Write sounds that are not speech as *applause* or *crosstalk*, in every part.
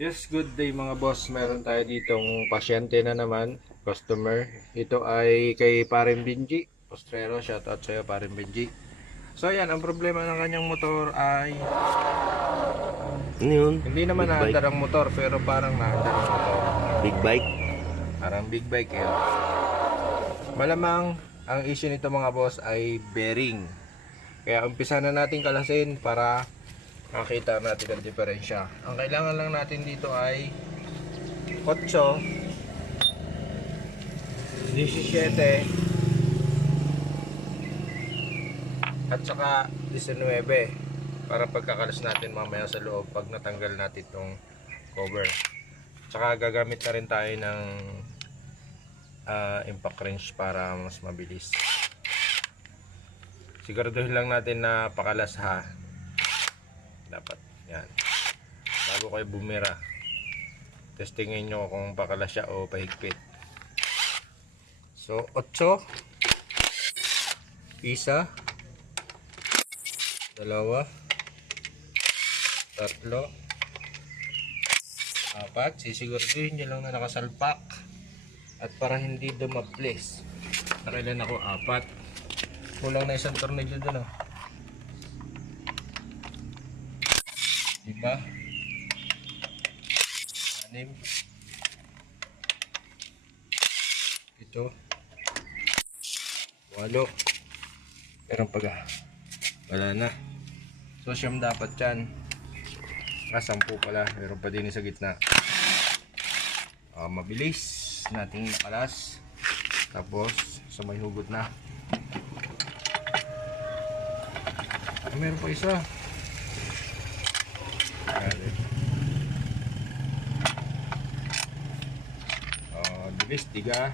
Yes, good day mga boss. Meron tayo ditong pasyente na naman, customer. Ito ay kay Parin Benji. Postrero, shoutout sa'yo Parin Benji. So ayan, ang problema ng kanyang motor ay Ano yun? hindi naman naandar ang motor pero parang naandar ang motor. Big bike? Parang big bike yun. Malamang ang issue nito mga boss ay bearing. Kaya umpisa na natin kalasin para makita natin ang diferensya. Ang kailangan lang natin dito ay 8, 17, at saka 19 para pagkakalas natin mamaya sa loob pag natanggal natin itong cover. Tsaka gagamit na rin tayo ng ah, impact wrench para mas mabilis. Siguraduhin lang natin na pakalas ha. Dapat. Yan. Bago kayo bumira. Testingin nyo kung pakalas siya o pahigpit. So, 8. Isa. Dalawa. Tatlo apat, sisiguraduhin nyo lang na nakasalpak at para hindi dumaplis nakailan ako apat kulang na isang tornilyo dun oh diba anim ito walo meron pa ga wala na so siyam dapat yan Ah, sampu pala. Meron pa din sa gitna. Ah, mabilis nating palas. Tapos, sa may hugot na. Ah, meron pa isa. Ah, bilis, tiga.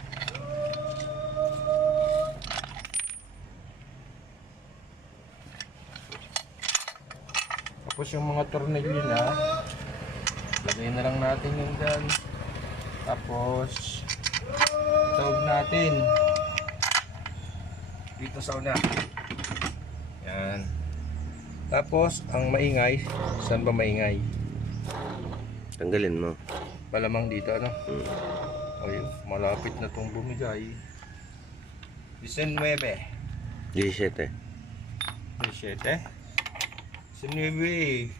Tapos yung mga tornilyo na, lagay na lang natin yung dyan. Tapos, taob natin. Dito sa una. Yan. Tapos, ang maingay, saan ba maingay? Tanggalin mo. Palamang dito, ano? Hmm. Ayun, malapit na tong bumigay. 19. 17. 17. 19.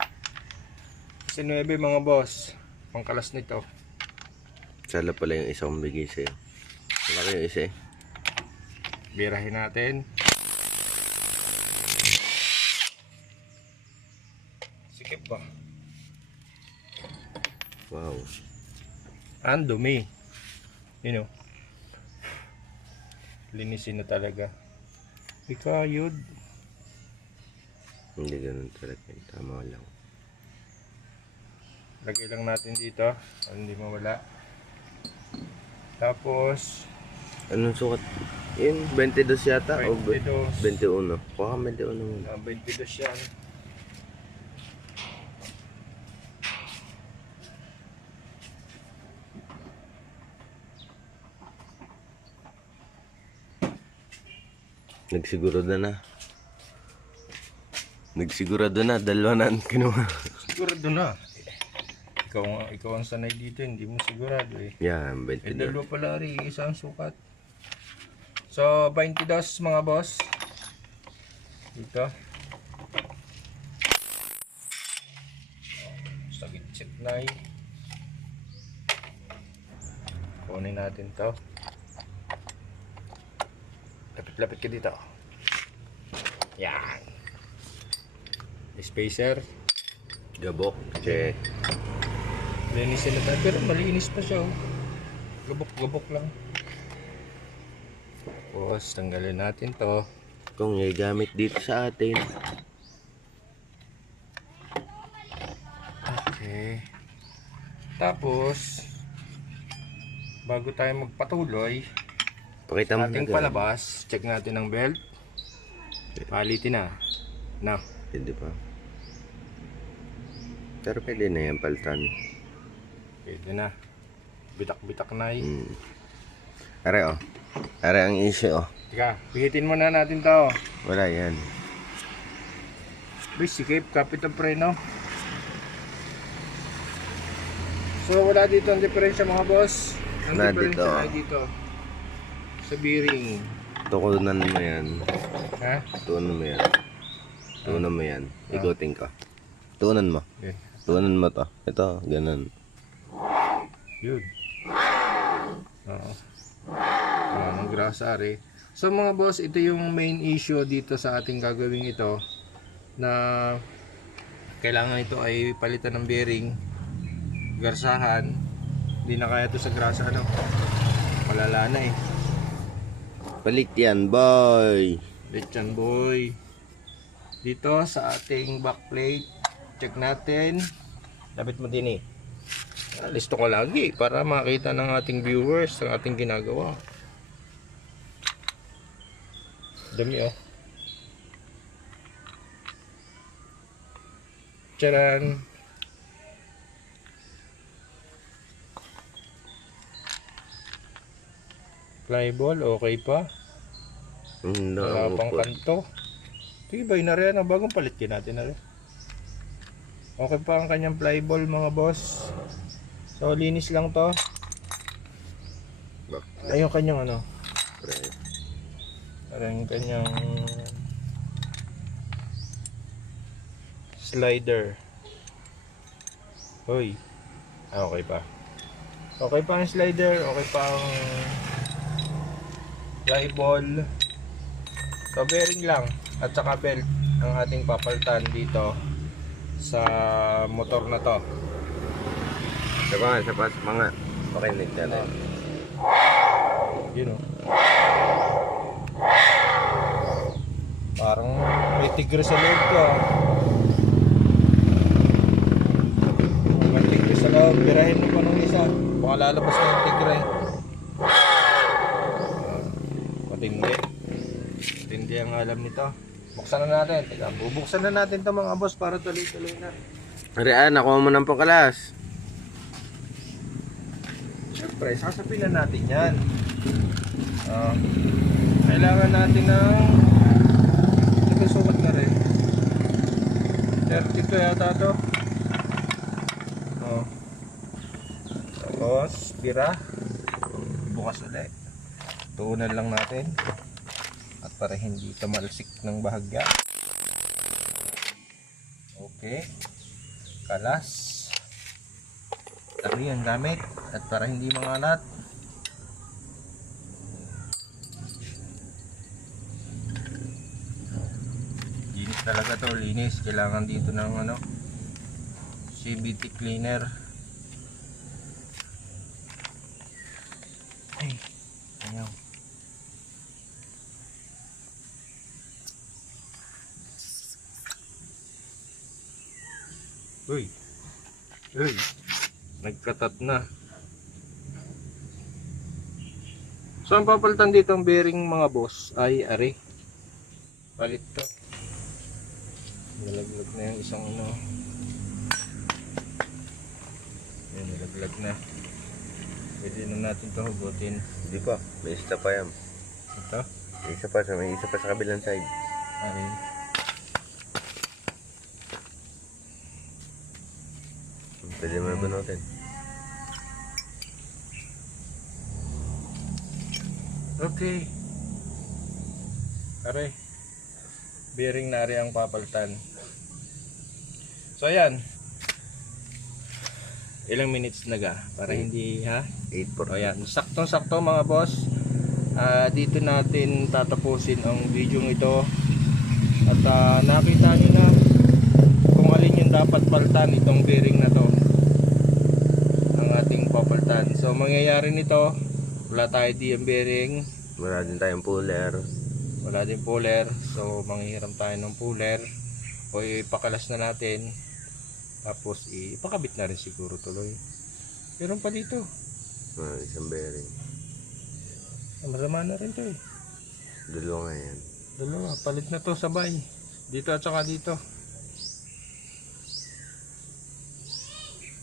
19 mga boss. Pangkalas nito. Sala pala yung isang bigay sa'yo. Malaki yung isa eh. Birahin natin. Sikip ba? Wow. Ang dumi. You know. Linisin na talaga. Ikayod. Hindi ganun talaga. yun. Tama lang. Lagay lang natin dito. Hindi mawala. Tapos, Anong sukat? Yun, 22 yata? O 22. 21? Kuha ka 21 muna. Ah, 22 yan. Nagsigurado na. Nagsigurado na. Dalawa na ang kinuha. Sigurado na. Ikaw, ang- ikaw ang sanay dito, hindi mo sigurado eh. Yan, Eh, 22. dalawa pala rin, isang sukat. So, 22 mga boss. Dito. Sa gitsit na eh. Kunin natin to. Lapit-lapit ka dito. Yan. Spacer. Gabok. Che. Linisin na tayo. Pero malinis pa siya oh. Gabok-gabok lang. Tapos, tanggalin natin to. Kung gamit dito sa atin. Okay. Tapos, bago tayo magpatuloy, Pakita mo na. ating ganun. palabas, check natin ang belt. Palitin na. Now, Hindi pa. Pero pwede na yan, paltan. pwede na. Bitak-bitak na eh. Hmm. Are oh. Are ang issue oh. Teka, pihitin muna natin to. Wala yan. Bis, sikip, kapit ang preno. So wala dito ang diferensya mga boss. Ang Wala diferensya dito. ay dito. Sa bearing. Tukunan mo yan. Ha? Tuunan mo yan. Tuunan mo yan. Igutin ka. Tuunan mo. Okay. Tuunan mo to. Ito, ganun. Yun. Oo. Ah, ng grocery. So mga boss, ito yung main issue dito sa ating gagawin ito na kailangan ito ay palitan ng bearing, garsahan. Hindi na kaya ito sa grasa ano. Malala na eh. Palit yan, boy! Lechon boy. Dito sa ating backplate, check natin. Dapat mo din eh. Ah, Listo ko lagi para makita ng ating viewers ang ating ginagawa. Dami oh. Charan. Flyball, okay pa. Hindi Wala ako pang po. kanto. Tibay na rin. Ang bagong palit din natin na rin. Okay pa ang kanyang flyball mga boss. So linis lang to. Ay yung kanyang ano. Parang yung kanyang slider. Hoy. Ah, okay pa. Okay pa ang slider. Okay pa ang flyball. So bearing lang at saka belt ang ating papalitan dito sa motor na to. Sa mga, sa pas, mga. Pakinig natin. Yun oh. Parang may tigre sa loob ko. ah. May tigre sa loob. Birahin mo pa nung isa. Baka lalabas na yung tigre. Ah, Matindi. Ang alam nito. Buksan na natin. Teka, bubuksan na natin to mga boss para tuloy-tuloy na. Arian, nakuha mo ng pangkalas. Siyempre, sasapinan natin yan. Ah, kailangan natin ng nagkasukat na rin. 32 yata to. Oh. Tapos, bira. Bukas ulit. Tuunan lang natin. Para hindi tamalsik ng bahagya. Okay. Kalas. Tari ang gamit. At para hindi mangalat. Linis talaga to, linis. Kailangan dito ng ano CBT cleaner. Ay, ayaw. Uy. Uy. Nagkatat na. So ang papalitan dito ang bearing mga boss ay ari. Palit to. Nalaglag na yung isang ano. Yan, nalaglag na. Pwede na natin to hugutin. Hindi pa. May isa pa yan. Ito. May isa pa, sa- may isa pa sa kabilang side. Ari. Pwede mo na bunutin. Okay. Are. Bearing na ang papalitan. So ayan. Ilang minutes na ga para hindi ha 8 for O yan, saktong-sakto mga boss. Ah, dito natin tatapusin ang video ito. At ah, nakita niyo na kung alin yung dapat paltan itong bearing na to. Papaltan. So mangyayari nito, wala tayo di ang bearing, Wala din tayong puller. wala din puller. So manghihiram tayo ng puller o ipakalas na natin. Tapos ipakabit na rin siguro tuloy. Meron pa dito. Ah, isang bearing. Masama na rin to eh. Dalawa nga yan. Dalawa, palit na to sabay. Dito at saka dito.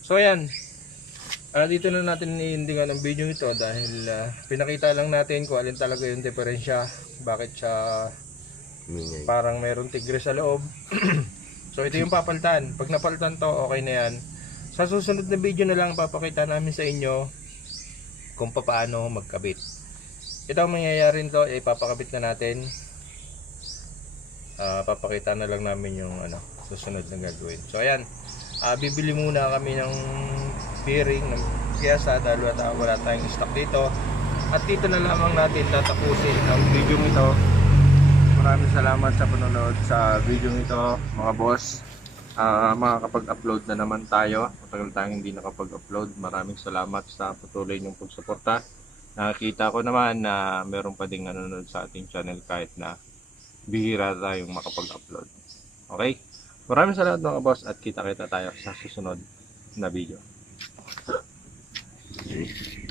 So ayan. Ah, dito na natin i-endingan ang video ito dahil ah, pinakita lang natin kung alin talaga yung diferensya. Bakit siya Mingay. parang merong tigre sa loob. *clears throat* so ito yung papalitan. Pag napalitan to, okay na yan. sa susunod na video na lang papakita namin sa inyo kung paano magkabit. Ito ang mangyayari nito, ay papakabit na natin. Ah, papakita na lang namin yung ano, susunod na gagawin. So ayan, ah, bibili muna kami ng bearing ng piyasa dahil wala, wala tayong stock dito. At dito na lamang natin tatapusin ang video ito. Maraming salamat sa panonood sa video ito, mga boss. Ah, makakapag-upload na naman tayo. Matagal tayong hindi nakapag-upload. Maraming salamat sa patuloy niyong pagsuporta. Nakikita ko naman na meron pa ding nanonood sa ating channel kahit na bihira tayong makapag-upload. Okay? Maraming salamat mga boss at kita-kita tayo sa susunod na video. Thank you.